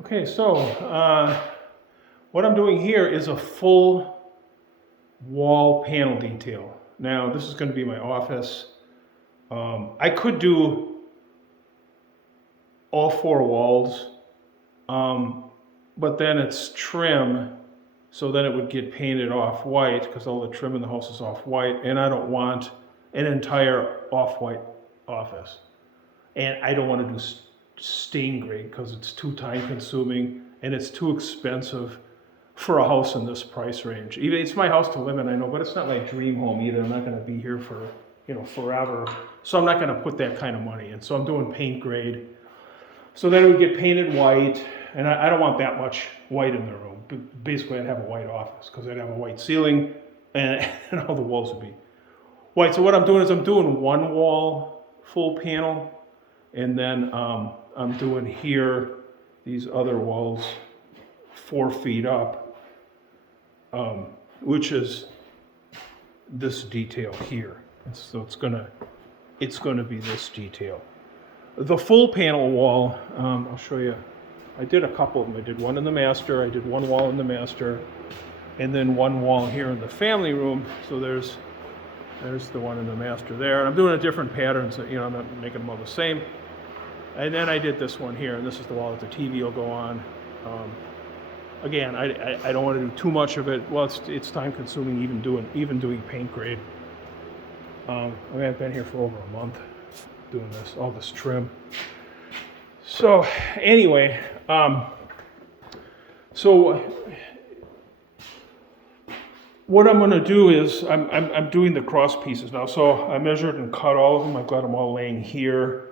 Okay, so what I'm doing here is a full wall panel detail. Now, this is going to be my office. I could do all four walls, but then it's trim, so then it would get painted off-white because all the trim in the house is off-white, and I don't want an entire off-white office. And I don't want to do stain grade because it's too time-consuming and it's too expensive for a house in this price range. Even it's my house to live in, I know, but it's not my dream home either. I'm not going to be here for forever, so I'm not going to put that kind of money in. So I'm doing paint grade. So then it would get painted white, and I don't want that much white in the room. Basically, I'd have a white office because I'd have a white ceiling, and all the walls would be white. So what I'm doing is I'm doing one wall full panel, and then I'm doing here these other walls 4 feet up, which is this detail here. So it's gonna be this detail. The full panel wall, I'll show you. I did a couple of them. I did one in the master. I did one wall in the master, and then one wall here in the family room. So there's the one in the master there. I'm doing a different pattern, so I'm not making them all the same. And then I did this one here, and this is the wall that the TV will go on. Again, I don't want to do too much of it. Well, it's time consuming even doing paint grade. I've been here for over a month doing all this trim. So anyway, so what I'm going to do is I'm doing the cross pieces now. So I measured and cut all of them. I've got them all laying here.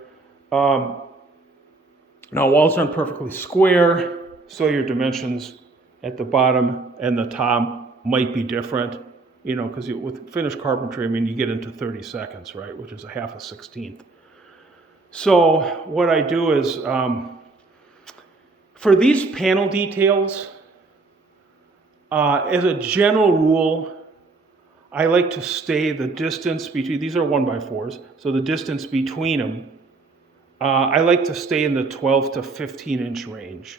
Now walls aren't perfectly square, so your dimensions at the bottom and the top might be different, because with finished carpentry, you get into 30 seconds, right, which is a half a 16th. So what I do is, for these panel details, as a general rule, I like to stay the distance between, these are 1x4s, so the distance between them, I like to stay in the 12 to 15 inch range.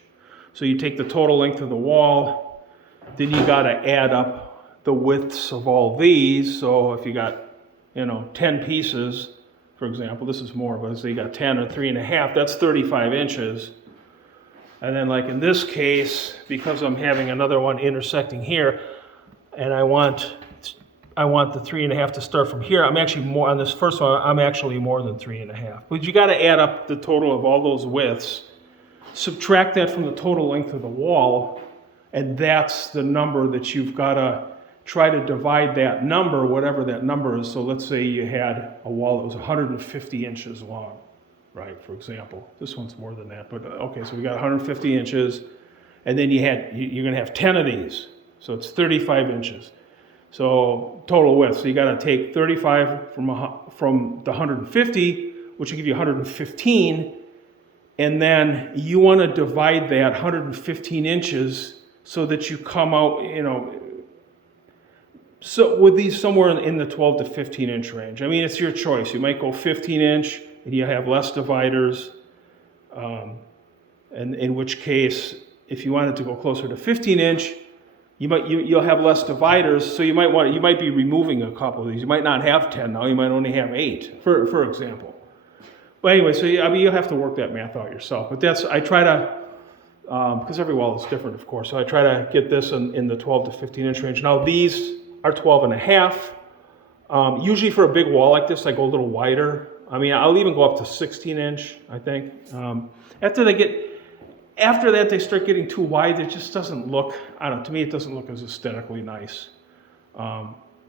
So you take the total length of the wall, then you got to add up the widths of all these. So if you got, 10 pieces, for example, this is more, but so you got 10 or 3.5, that's 35 inches. And then like in this case, because I'm having another one intersecting here, and I want the 3.5 to start from here, I'm actually more, on this first one, I'm actually more than 3.5. But you got to add up the total of all those widths, subtract that from the total length of the wall, and that's the number that you've got to try to divide that number, whatever that number is. So let's say you had a wall that was 150 inches long, right, for example. This one's more than that, but okay, so we got 150 inches, and then you're going to have 10 of these, so it's 35 inches. So total width, so you got to take 35 from the 150, which will give you 115, and then you want to divide that 115 inches so that you come out, so with these somewhere in the 12 to 15 inch range. It's your choice. You might go 15 inch and you have less dividers, and in which case, if you wanted to go closer to 15 inch, you'll have less dividers, so you might be removing a couple of these. You might not have 10 now, you might only have 8, for example. But anyway, so you'll have to work that math out yourself. But I try to, because every wall is different, of course, so I try to get this in the 12 to 15 inch range. Now these are 12.5. Usually for a big wall like this, I go a little wider. I'll even go up to 16 inch, I think. After that, they start getting too wide. It just doesn't look, to me, it doesn't look as aesthetically nice.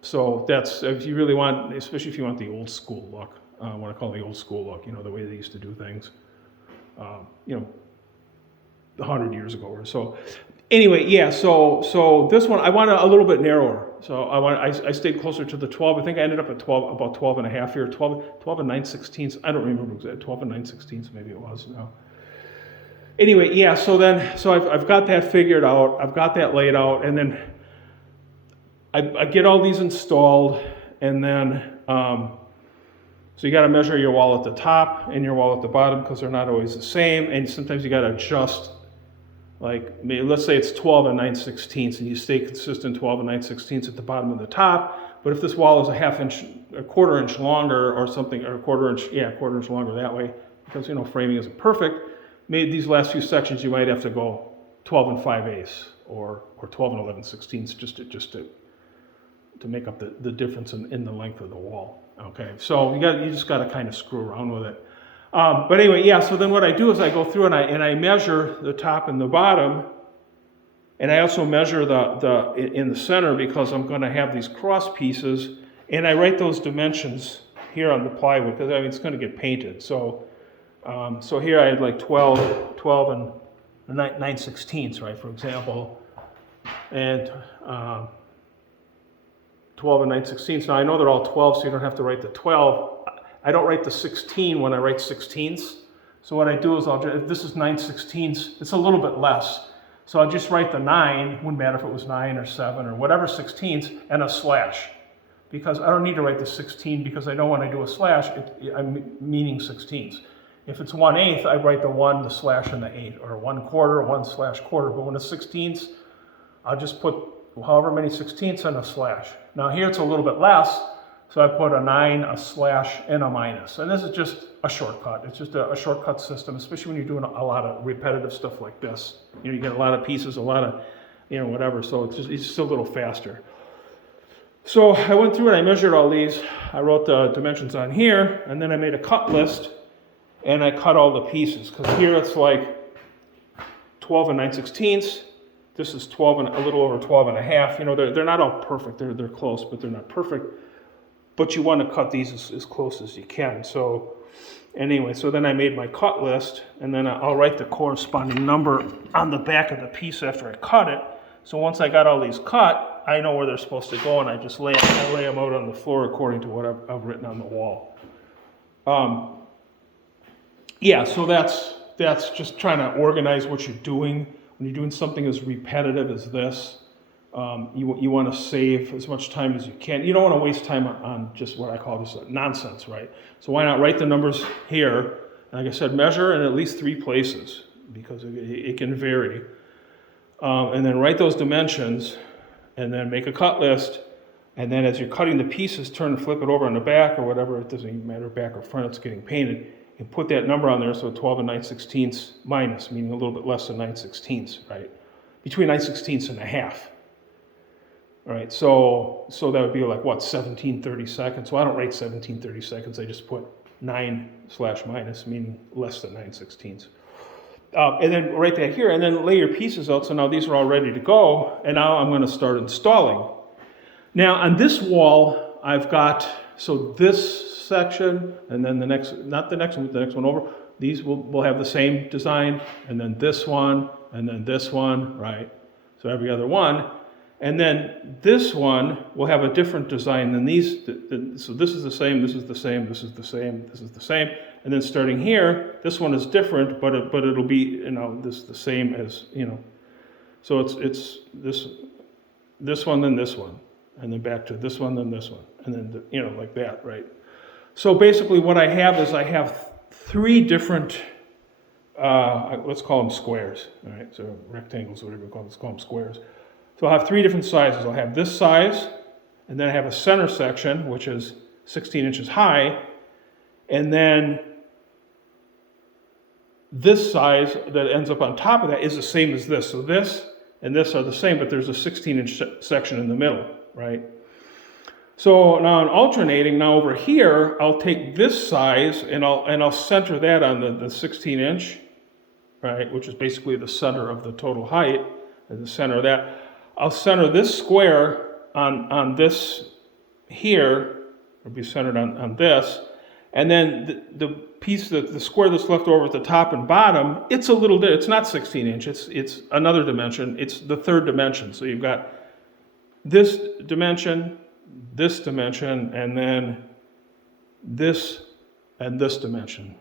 So that's, if you really want, especially if you want the old school look, what I call the old school look, the way they used to do things, 100 years ago or so. Anyway, yeah, so this one, I want a little bit narrower. So I stayed closer to the 12. I think I ended up at 12, about 12 and a half here, 12 and 9/16. I don't remember exactly, 12 and 9/16 maybe it was now. Anyway, yeah, so I've got that figured out, I've got that laid out, and then I get all these installed, and then, so you got to measure your wall at the top and your wall at the bottom because they're not always the same, and sometimes you got to adjust Like, let's say it's 12 and 9/16, and you stay consistent 12 and 9/16 at the bottom and the top. But if this wall is a quarter inch longer or something, or a quarter inch longer that way, because framing isn't perfect. Maybe these last few sections you might have to go 12 and 5/8 or 12 and 11/16 just to make up the difference in the length of the wall. Okay, so you just got to kind of screw around with it. But anyway, yeah. So then what I do is I go through and I measure the top and the bottom, and I also measure the in the center because I'm going to have these cross pieces, and I write those dimensions here on the plywood because it's going to get painted. So here I had like 12 and 9/16, right? For example, and 12 and 9/16. Now I know they're all 12, so you don't have to write the 12. I don't write the 16 when I write 16ths. So what I do is if this is 9/16, it's a little bit less. So I'll just write the 9, wouldn't matter if it was 9 or 7 or whatever 16ths, and a slash. Because I don't need to write the 16 because I know when I do a slash, I'm meaning 16ths. If it's 1/8, I write the 1, the slash, and the 8, or 1/4, 1/4. But when it's 16ths, I'll just put however many 16ths and a slash. Now here it's a little bit less, so I put a 9, a slash, and a minus. And this is just a shortcut. It's just a shortcut system, especially when you're doing a lot of repetitive stuff like this. You get a lot of pieces, a lot of, whatever. So it's just a little faster. So I went through and I measured all these. I wrote the dimensions on here, and then I made a cut list, and I cut all the pieces. Because here it's like 12 and 9/16. This is 12 and a little over 12 and a half. They're not all perfect. They're close, but they're not perfect. But you want to cut these as close as you can. So anyway, so then I made my cut list, and then I'll write the corresponding number on the back of the piece after I cut it. So once I got all these cut, I know where they're supposed to go, and I just lay them out on the floor according to what I've written on the wall. So that's just trying to organize what you're doing. When you're doing something as repetitive as this, you want to save as much time as you can. You don't want to waste time on just what I call just nonsense, right? So why not write the numbers here? Like I said, measure in at least 3 places because it can vary. And then write those dimensions, and then make a cut list. And then as you're cutting the pieces, turn and flip it over on the back or whatever. It doesn't even matter, back or front, it's getting painted. And put that number on there, so 12 and 9/16 minus, meaning a little bit less than 9/16, right? Between 9/16 and a half. All right, so that would be like, 17/32. So I don't write 17/32. I just put 9/- meaning less than 9/16. And then write that here, and then lay your pieces out. So now these are all ready to go, and now I'm going to start installing. Now on this wall, I've got, so this section, and then the next one over, these will have the same design, and then this one, and then this one, right? So every other one. And then this one will have a different design than these. So this is the same, this is the same, this is the same, this is the same. And then starting here, this one is different, but it'll be, this the same as, So it's this one, then this one, and then back to this one, then this one, and then, like that, right? So basically what I have is I have 3 different, let's call them squares, all right? So rectangles, whatever you call them, let's call them squares. So I'll have 3 different sizes. I'll have this size, and then I have a center section, which is 16 inches high, and then this size that ends up on top of that is the same as this. So this and this are the same, but there's a 16-inch section in the middle, right? So now I'm alternating. Now over here, I'll take this size and I'll center that on the 16-inch, right, which is basically the center of the total height, and the center of that. I'll center this square on this here, or be centered on this, and then the piece, the square that's left over at the top and bottom, it's a little, it's not 16-inch, it's another dimension, it's the 3rd dimension. So you've got this dimension, and then this and this dimension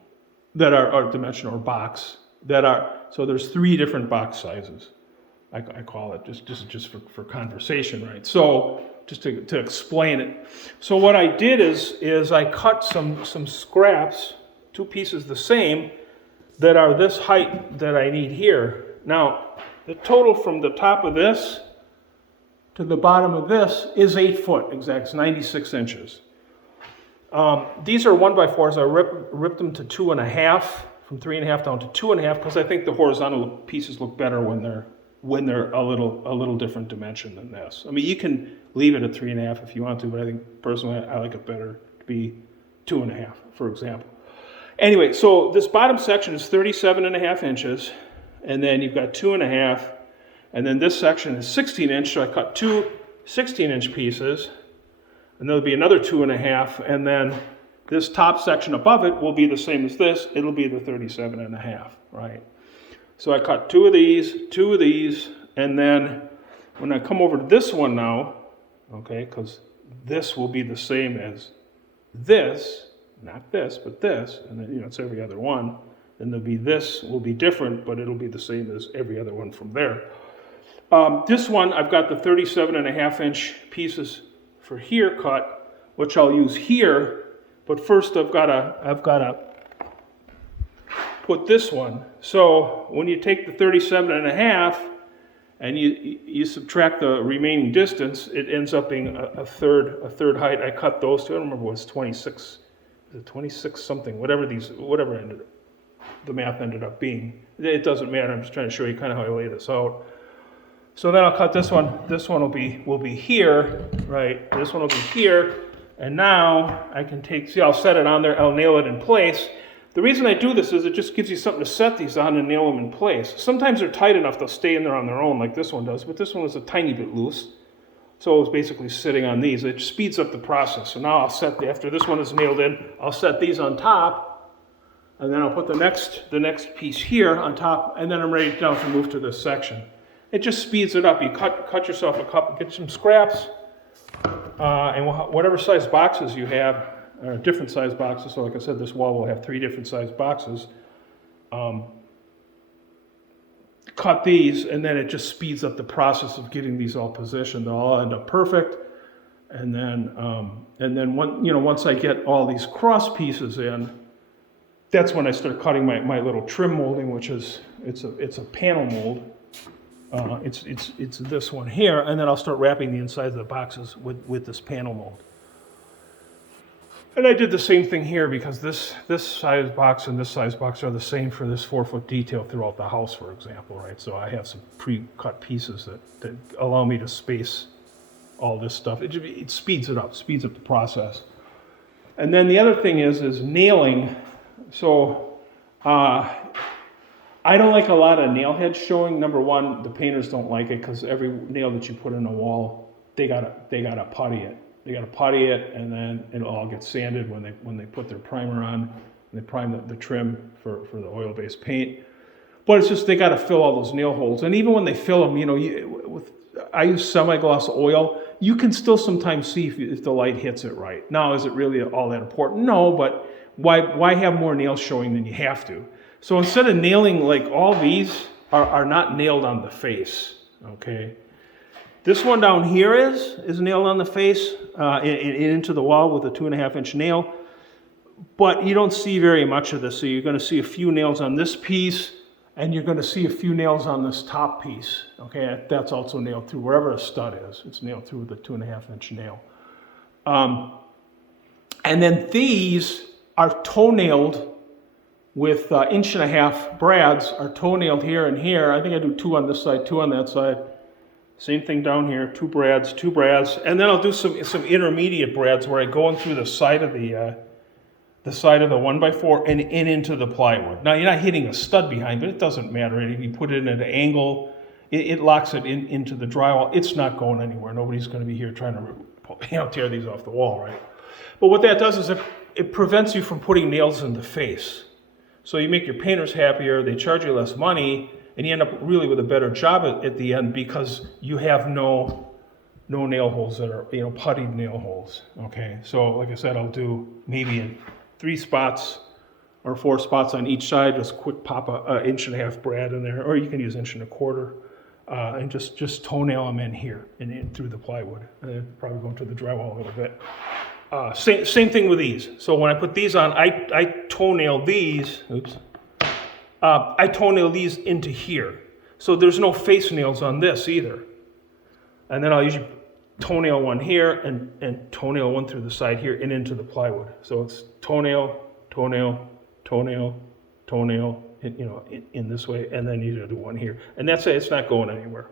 that are dimension or box that are, so there's 3 different box sizes. I call it just for conversation, right? So just to explain it. So what I did is I cut some scraps, 2 pieces the same, that are this height that I need here. Now, the total from the top of this to the bottom of this is 8 foot, exact, it's 96 inches. These are 1x4s. I ripped them to 2.5, from 3.5 down to 2.5, because I think the horizontal pieces look better when they're a little different dimension than this. I mean, you can leave it at 3.5 if you want to, but I think personally I like it better to be 2.5, for example. Anyway, so this bottom section is 37.5 inches, and then you've got 2.5, and then this section is 16 inch, so I cut two 16-inch pieces, and there'll be another 2.5, and then this top section above it will be the same as this. It'll be the 37.5, right? So I cut two of these, and then when I come over to this one now, okay, because this will be the same as this, not this, but this, and then, it's every other one. Then there'll be this will be different, but it'll be the same as every other one from there. This one, I've got the 37.5-inch pieces for here cut, which I'll use here. But first, I've got to put this one. So when you take the 37.5 and you subtract the remaining distance, it ends up being a third height. I cut those two. I don't remember what it was 26. Is it 26 something? Whatever the math ended up being. It doesn't matter. I'm just trying to show you kind of how I lay this out. So then I'll cut this one. This one will be here, right? This one will be here. And now I can I'll set it on there, I'll nail it in place. The reason I do this is it just gives you something to set these on and nail them in place. Sometimes they're tight enough, they'll stay in there on their own like this one does, but this one was a tiny bit loose. So it was basically sitting on these. It speeds up the process. So now after this one is nailed in, I'll set these on top, and then I'll put the next piece here on top, and then I'm ready now to move to this section. It just speeds it up. You cut yourself a cup, get some scraps, and whatever size boxes you have, or different size boxes. So like I said, this wall will have 3 different size boxes. Cut these, and then it just speeds up the process of getting these all positioned. They'll all end up perfect. And then once I get all these cross pieces in, that's when I start cutting my little trim molding, which is it's a panel mold. It's this one here, and then I'll start wrapping the insides of the boxes with this panel mold. And I did the same thing here because this size box and this size box are the same for this 4-foot detail throughout the house, for example, right? So I have some pre-cut pieces that allow me to space all this stuff. It speeds it up, speeds up the process. And then the other thing is nailing. So I don't like a lot of nail heads showing. Number one, the painters don't like it because every nail that you put in a wall, they gotta putty it. They gotta putty it, and then it'll all get sanded when they put their primer on. And they prime the trim for the oil-based paint. But it's just they gotta fill all those nail holes. And even when they fill them, I use semi-gloss oil. You can still sometimes see if the light hits it right. Now, is it really all that important? No, but why have more nails showing than you have to? So instead of nailing, like all these are not nailed on the face, okay? This one down here is nailed on the face into the wall with a 2.5-inch nail, but you don't see very much of this. So you're going to see a few nails on this piece, and you're going to see a few nails on this top piece, okay? That's also nailed through wherever a stud is. It's nailed through with a 2.5-inch nail. And then these are toe-nailed with 1.5-inch brads, are toe-nailed here and here. I think I do 2 on this side, 2 on that side. Same thing down here, 2 brads, and then I'll do some intermediate brads where I go in through the side of the 1x4 and into the plywood. Now you're not hitting a stud behind, but it doesn't matter. If you put it in at an angle, it locks it into the drywall. It's not going anywhere. Nobody's going to be here trying to tear these off the wall, right? But what that does is it prevents you from putting nails in the face. So you make your painters happier. They charge you less money. And you end up really with a better job at the end because you have no nail holes that are, puttied nail holes, okay? So like I said, I'll do maybe in 3 spots or 4 spots on each side, just quick pop a 1.5-inch brad in there, or you can use 1.25 inch, and just toenail them in here and in through the plywood. And then probably go into the drywall a little bit. Same thing with these. So when I put these on, I toenail these, I toenail these into here. So there's no face nails on this either. And then I'll usually toenail one here and toenail one through the side here and into the plywood. So it's toenail, toenail, toenail, toenail, in this way, and then you do one here. And that's it, it's not going anywhere.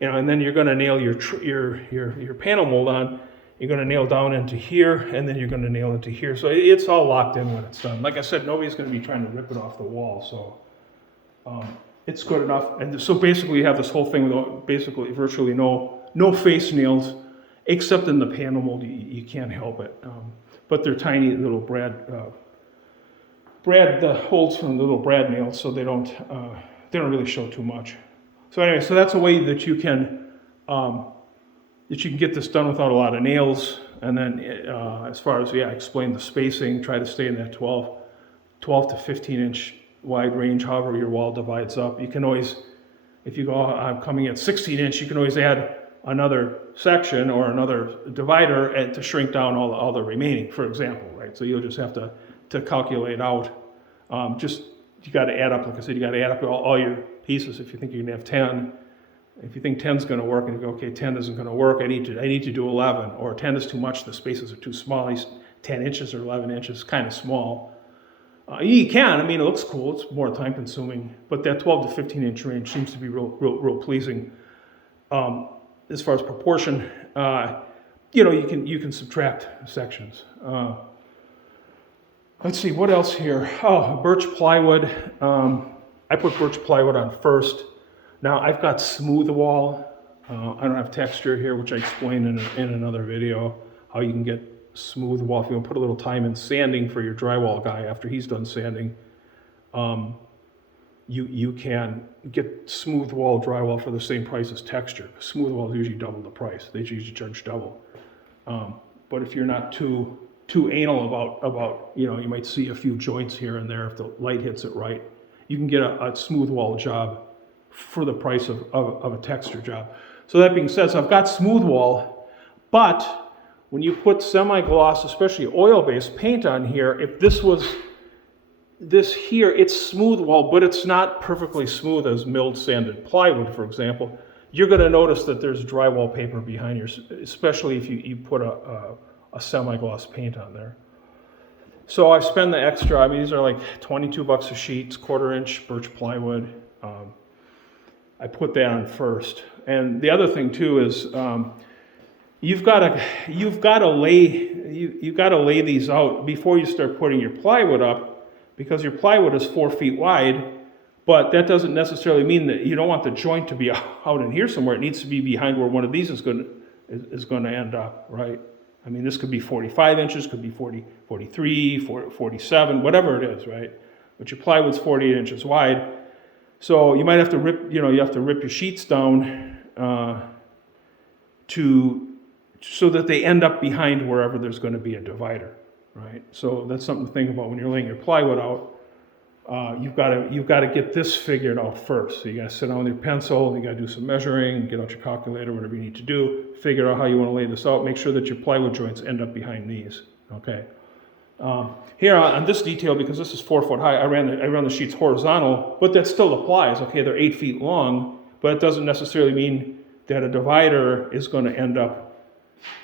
And then you're gonna nail your panel mold on. You're going to nail down into here, and then you're going to nail into here. So it's all locked in when it's done. Like I said, nobody's going to be trying to rip it off the wall, so it's good enough. And so basically you have this whole thing with basically virtually no face nails, except in the panel mold. You can't help it. But they're tiny little the holes from the little brad nails, so they don't really show too much. So anyway, so that's a way that you can get this done without a lot of nails. And then as far as, explain the spacing, try to stay in that 12 to 15 inch wide range, however your wall divides up. You can always, if you go, I'm coming at 16 inch, you can always add another section or another divider and to shrink down all the remaining, for example, right? So you'll just have to calculate out, you got to add up, like I said, you got to add up all your pieces. If you think you're going to have 10, if you think 10 is going to work and you go, okay, 10 isn't going to work, I need to do 11, or 10 is too much, the spaces are too small, 10 inches or 11 inches, kind of small. You can, it looks cool, it's more time consuming, but that 12 to 15 inch range seems to be real pleasing. As far as proportion, you can subtract sections. Let's see, what else here? Oh, birch plywood. I put birch plywood on first. Now I've got smooth wall. I don't have texture here, which I explained in another video, how you can get smooth wall. If you want to put a little time in sanding for your drywall guy after he's done sanding, you can get smooth wall drywall for the same price as texture. Smooth wall is usually double the price. They usually charge double. But if you're not too anal about you might see a few joints here and there if the light hits it right, you can get a smooth wall job for the price of a texture job. So that being said, so I've got smooth wall, but when you put semi-gloss, especially oil-based paint on here, if this was this here, it's smooth wall, but it's not perfectly smooth as milled sanded plywood, for example. You're going to notice that there's drywall paper behind yours, especially if you put a semi-gloss paint on there. So I spend the extra, these are like $22 a sheet, it's 1/4 inch birch plywood. I put that on first. And the other thing too is you've got to lay these out before you start putting your plywood up, because your plywood is 4 feet wide, but that doesn't necessarily mean that you don't want the joint to be out in here somewhere. It needs to be behind where one of these is going to end up, right? This could be 45 inches, could be 40, 43, 47, whatever it is, right? But your plywood's 48 inches wide. So you might have to rip, your sheets down so that they end up behind wherever there's going to be a divider, right? So that's something to think about when you're laying your plywood out. You've got to get this figured out first. So you got to sit down with your pencil, you got to do some measuring, get out your calculator, whatever you need to do, figure out how you want to lay this out, make sure that your plywood joints end up behind these, okay? Here on this detail, because this is 4 foot high, I ran the sheets horizontal, but that still applies. Okay, they're 8 feet long, but it doesn't necessarily mean that a divider is going to end up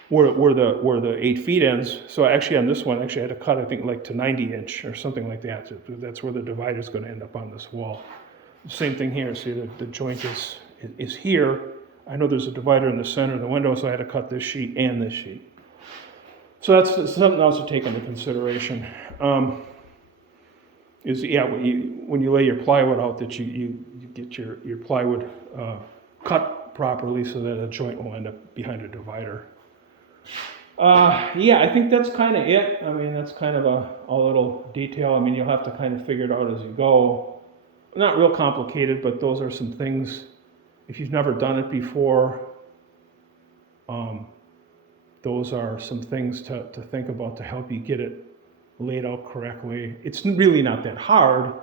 where the 8 feet ends. So actually on this one, I had to cut, I think, like to 90 inch or something like that. That's where the divider is going to end up on this wall. Same thing here. See, the joint is here. I know there's a divider in the center of the window, so I had to cut this sheet and this sheet. So that's something else to take into consideration. When you lay your plywood out, that you get your plywood cut properly so that a joint will end up behind a divider. I think that's kind of it. That's kind of a little detail. You'll have to kind of figure it out as you go. Not real complicated, but those are some things. If you've never done it before, those are some things to think about to help you get it laid out correctly. It's really not that hard,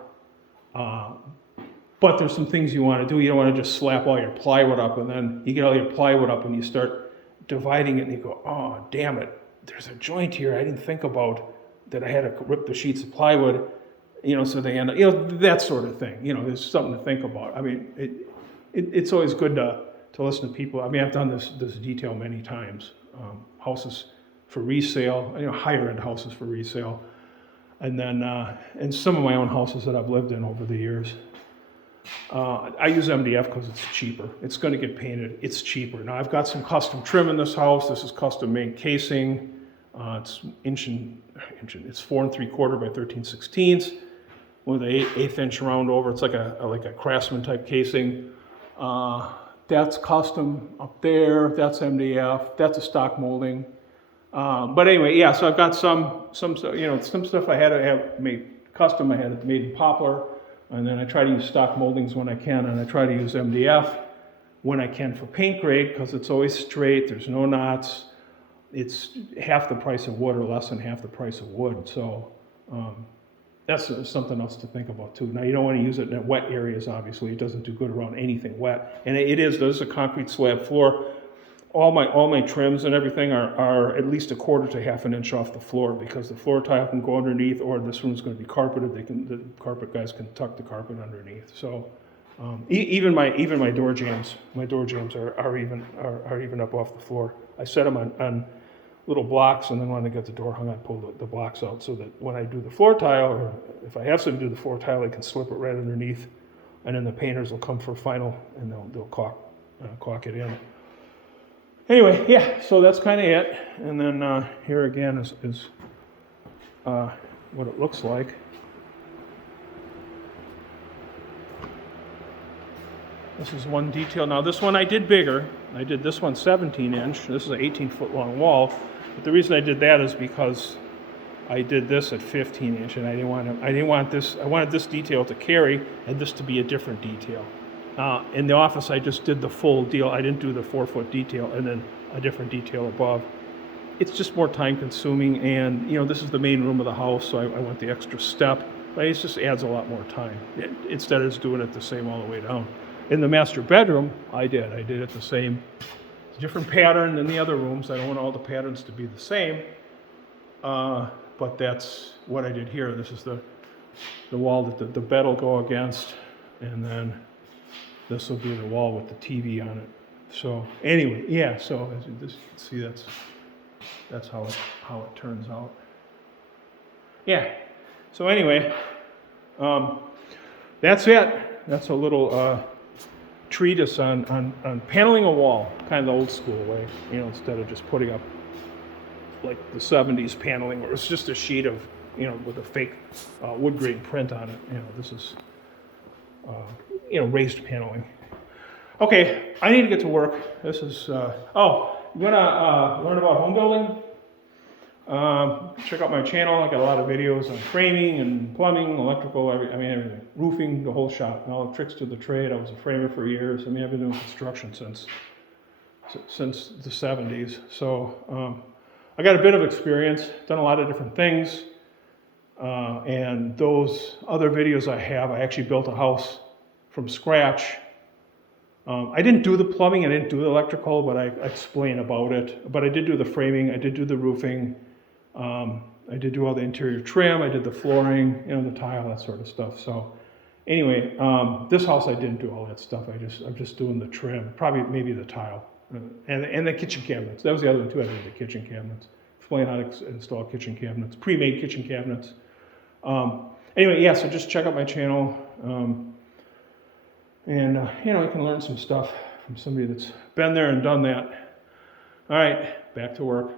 but there's some things you want to do. You don't want to just slap all your plywood up, and then you get all your plywood up and you start dividing it and you go, oh, damn it, there's a joint here I didn't think about, that I had to rip the sheets of plywood, so they end up, that sort of thing. There's something to think about. it's always good to listen to people. I mean, I've done this detail many times. Houses for resale, higher end houses for resale, and then and some of my own houses that I've lived in over the years. I use MDF because it's cheaper. It's going to get painted. It's cheaper. Now I've got some custom trim in this house. This is custom made casing. It's it's 4 3/4 by 13/16 with an 1/8 inch round over. It's like a Craftsman type casing. That's custom up there. That's MDF. That's a stock molding. But anyway, yeah. So I've got some stuff I had to have made custom. I had it made in poplar. And then I try to use stock moldings when I can, and I try to use MDF when I can for paint grade because it's always straight, there's no knots. It's half the price of wood or less than half the price of wood. So that's something else to think about too. Now you don't want to use it in wet areas, obviously. It doesn't do good around anything wet. And there's a concrete slab floor. All my trims and everything are at least 1/4 to 1/2 inch off the floor because the floor tile can go underneath, or this room's going to be carpeted. The carpet guys can tuck the carpet underneath. So even my door jambs, are even up off the floor. I set them on little blocks, and then when I get the door hung, I pull the blocks out so that when I do the floor tile, or if I have somebody do the floor tile, I can slip it right underneath, and then the painters will come for final, and they'll caulk it in. Anyway, yeah, so that's kind of it. And then here again is what it looks like. This is one detail. Now this one I did bigger. I did this one 17 inch. This is an 18-foot long wall. But the reason I did that is because I did this at 15 inch, and I wanted this detail to carry and this to be a different detail. In the office, I just did the full deal. I didn't do the 4-foot detail and then a different detail above. It's just more time consuming, and this is the main room of the house, so I went the extra step. But it just adds a lot more time instead of just doing it the same all the way down. In the master bedroom, I did it the same. It's a different pattern than the other rooms. I don't want all the patterns to be the same, but that's what I did here. This is the wall that the bed will go against, and then this will be the wall with the TV on it. So anyway, yeah. So as you just see, that's how it turns out. Yeah. So anyway, that's it. That's a little treatise on paneling a wall, kind of the old school way. Instead of just putting up like the 70s paneling, where it's just a sheet of with a fake wood grain print on it. This is raised paneling. Okay, I need to get to work. This is, you want to learn about home building? Check out my channel. I got a lot of videos on framing and plumbing, electrical, everything. Roofing, the whole shop. All the tricks to the trade. I was a framer for years. I've been doing construction since the 70s. So I got a bit of experience, done a lot of different things. And those other videos I actually built a house from scratch. I didn't do the plumbing, I didn't do the electrical, but I explain about it. But I did do the framing, I did do the roofing, I did do all the interior trim, I did the flooring, the tile, that sort of stuff. So anyway, this house I didn't do all that stuff. I'm just doing the trim, maybe the tile, and the kitchen cabinets. That was the other one too. I did the kitchen cabinets. Explain how to install kitchen cabinets, pre-made kitchen cabinets. Anyway, yeah. So just check out my channel. And you can learn some stuff from somebody that's been there and done that. All right, back to work.